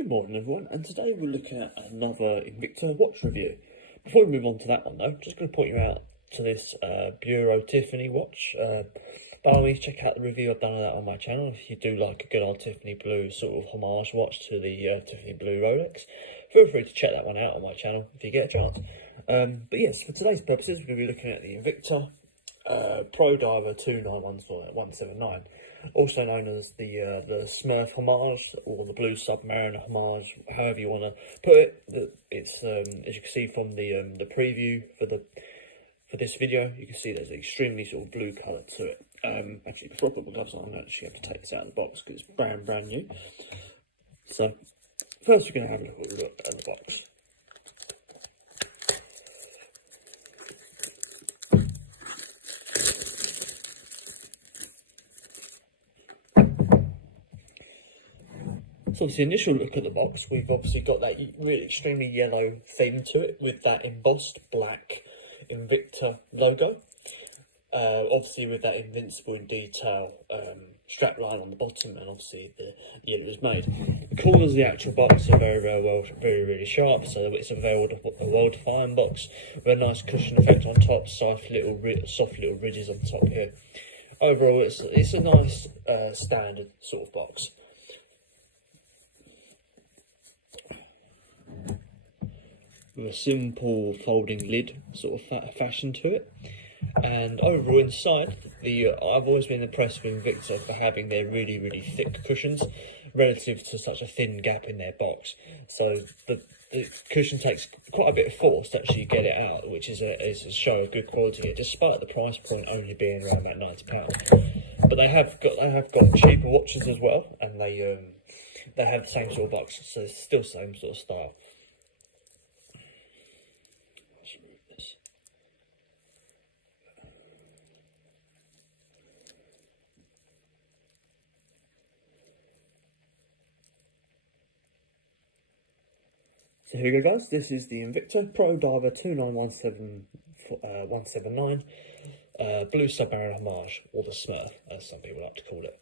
Good morning everyone, and today we're looking at another Invicta watch review. Before we move on to that one though, just going to point you out to this Bureau Tiffany watch. By all means, check out the review I've done of that on my channel if you do like a good old Tiffany blue sort of homage watch to the Tiffany blue Rolex. Feel free to check that one out on my channel if you get a chance. But yes, for today's purposes, we're going to be looking at the Invicta Pro Diver 29179, also known as the Smurf homage or the blue Submariner homage, however you want to put it. It's as you can see from the preview for this video, you can see there's an extremely sort of blue colour to it. Actually, before I put my gloves on, I'm actually have to take this out of the box because it's brand new. So first, we're going to have a look at the box. So it's the initial look at the box. We've obviously got that really extremely yellow theme to it with that embossed black Invicta logo. Obviously with that invincible in detail strap line on the bottom, and obviously the year it was made. The corners of the actual box are really sharp, so it's a well-defined box with a nice cushion effect on top, soft little ridges on top here. Overall, it's a nice standard sort of box. With a simple folding lid sort of fashion to it, and overall inside, I've always been impressed with Invicta for having their really thick cushions relative to such a thin gap in their box. So the cushion takes quite a bit of force to actually get it out, which is a show of good quality here, despite the price point only being around about £90. But they have got cheaper watches as well, and they have the same sort of box, so it's still the same sort of style. So here we go guys, this is the Invicta Pro Diver 29179 Blue Submariner homage, or the Smurf as some people like to call it.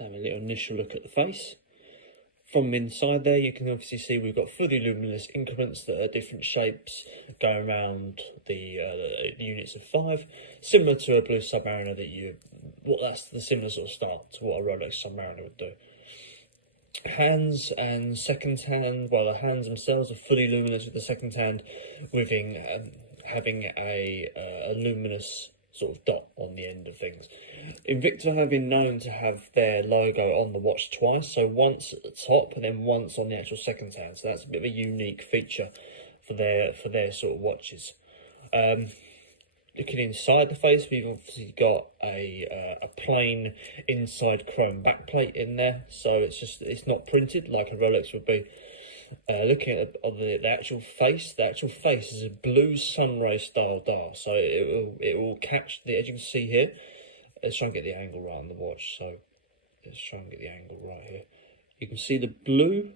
Have a little initial look at the face. From inside there, you can obviously see we've got fully luminous increments that are different shapes going around the units of 5, similar to a blue Submariner that's the similar sort of style to what a Rolex Submariner would do. Hands and second hand, well, the hands themselves are fully luminous, with the second hand having a luminous sort of dot on the end of things. Invicta have been known to have their logo on the watch twice, so once at the top and then once on the actual second hand. So that's a bit of a unique feature for their sort of watches. Looking inside the face, we've obviously got a plain inside chrome backplate in there, so it's not printed like a Rolex would be. Looking at the actual face, is a blue sunray style dial, so it will catch the, as you can see here. Let's try and get the angle right on the watch. So let's try and get the angle right here. You can see the blue.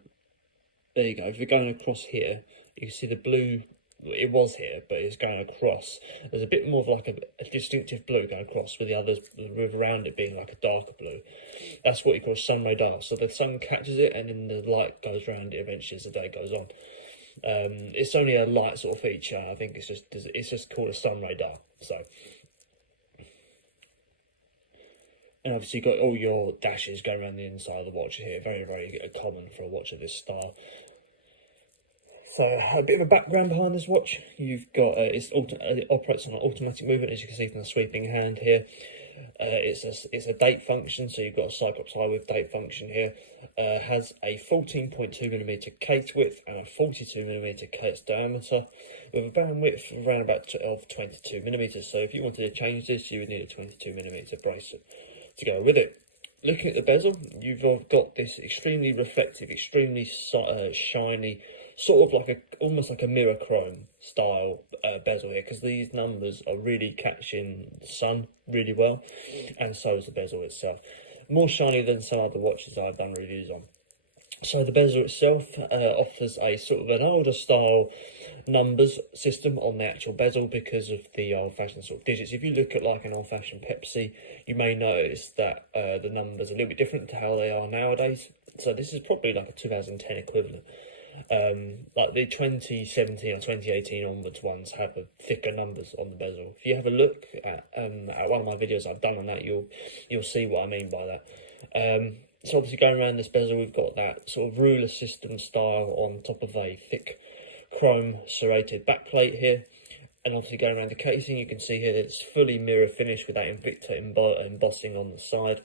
There you go. If you're going across here, you can see the blue. It was here, but it's going across. There's a bit more of like a distinctive blue going across, with the others around it being like a darker blue. That's what you call sunray dial. So the sun catches it, and then the light goes around it eventually as the day goes on. It's only a light sort of feature. I think it's just called a sunray dial. So, and obviously you've got all your dashes going around the inside of the watch here. Very common for a watch of this style. So a bit of a background behind this watch. You've got it operates on an automatic movement, as you can see from the sweeping hand here. It's a date function, so you've got a Cyclops high with date function here. Has a 14.2mm case width and a 42mm case diameter, with a bandwidth around about of 22mm. So if you wanted to change this, you would need a 22mm bracelet to go with it. Looking at the bezel, you've got this extremely reflective, extremely shiny, sort of like almost like a mirror chrome style bezel here, because these numbers are really catching the sun really well, and so is the bezel itself. More shiny than some other watches I've done reviews on. So the bezel itself offers a sort of an older style numbers system on the actual bezel because of the old-fashioned sort of digits. If you look at like an old-fashioned Pepsi, you may notice that the numbers are a little bit different to how they are nowadays. So this is probably like a 2010 equivalent. Like the 2017 or 2018 onwards ones have a thicker numbers on the bezel. If you have a look at one of my videos I've done on that, you'll see what I mean by that. So obviously going around this bezel, we've got that sort of ruler system style on top of a thick chrome serrated backplate here. And obviously going around the casing, you can see here that it's fully mirror finished with that Invicta embossing on the side,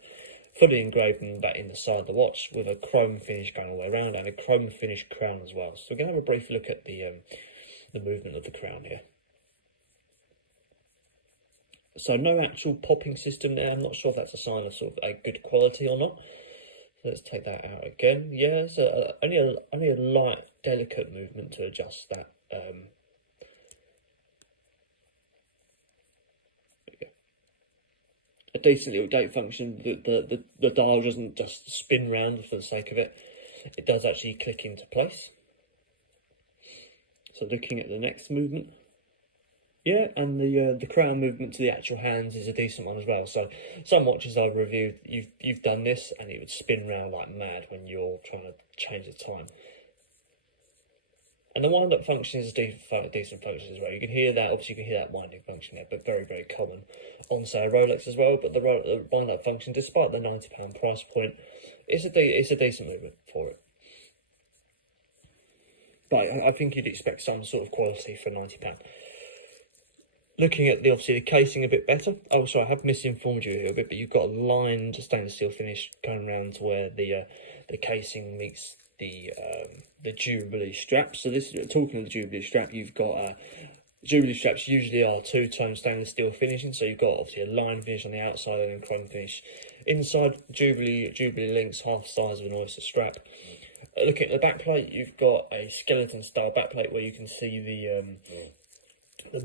fully engraving that in the side of the watch with a chrome finish going all the way around and a chrome finish crown as well. So we're going to have a brief look at the movement of the crown here. So no actual popping system there. I'm not sure if that's a sign of sort of a good quality or not. So let's take that out again. Yeah, so only a light, delicate movement to adjust that. There we go. A decent little date function. The dial doesn't just spin round for the sake of it. It does actually click into place. So looking at the next movement. Yeah, and the crown movement to the actual hands is a decent one as well. So some watches I've reviewed, you've done this and it would spin round like mad when you're trying to change the time. And the wind-up function is a decent function as well. You can hear that, obviously you can hear that winding function there, but very, very common on, say, a Rolex as well. But the wind-up function, despite the £90 price point, it's a decent movement for it. But I think you'd expect some sort of quality for £90. Looking at obviously the casing a bit better. Oh, sorry, I have misinformed you here a bit, but you've got a lined stainless steel finish going around to where the casing meets the Jubilee strap. So this, talking of the Jubilee strap, you've got Jubilee straps usually are two-tone stainless steel finishing. So you've got obviously a line finish on the outside and a chrome finish inside. Jubilee links half the size of an oyster strap. Looking at the backplate, you've got a skeleton style backplate where you can see the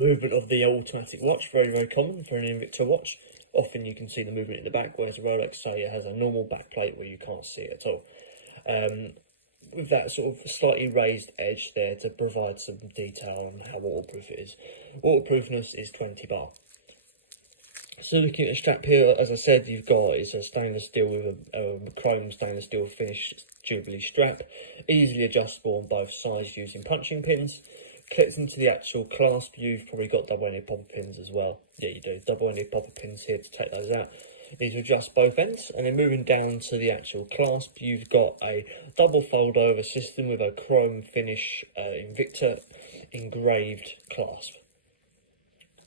movement of the automatic watch. Very, very common for an Invicta watch. Often you can see the movement in the back, whereas a Rolex, say, it has a normal backplate where you can't see it at all. With that sort of slightly raised edge there to provide some detail on how waterproof it is. Waterproofness is 20 bar. So looking at the strap here, as I said, you've got it's a stainless steel with a chrome stainless steel finish Jubilee strap, easily adjustable on both sides using punching pins. Clipped into the actual clasp, you've probably got double-ended popper pins as well. Yeah, you do. Double-ended popper pins here to take those out. Need to adjust both ends. And then moving down to the actual clasp, you've got a double fold-over system with a chrome finish Invicta engraved clasp.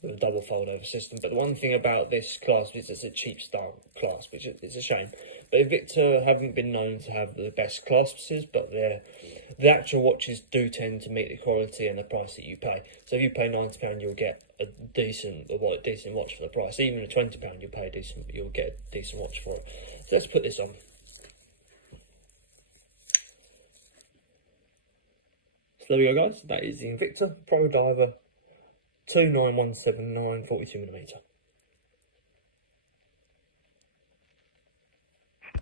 With a double fold-over system. But the one thing about this clasp is it's a cheap style clasp, which is a shame. But Invicta haven't been known to have the best clasps, but the actual watches do tend to meet the quality and the price that you pay. So if you pay £90, you'll get a decent watch for the price. Even at £20, you'll get a decent watch for it. So let's put this on. So there we go, guys. That is the Invicta Pro Diver 29179 42mm.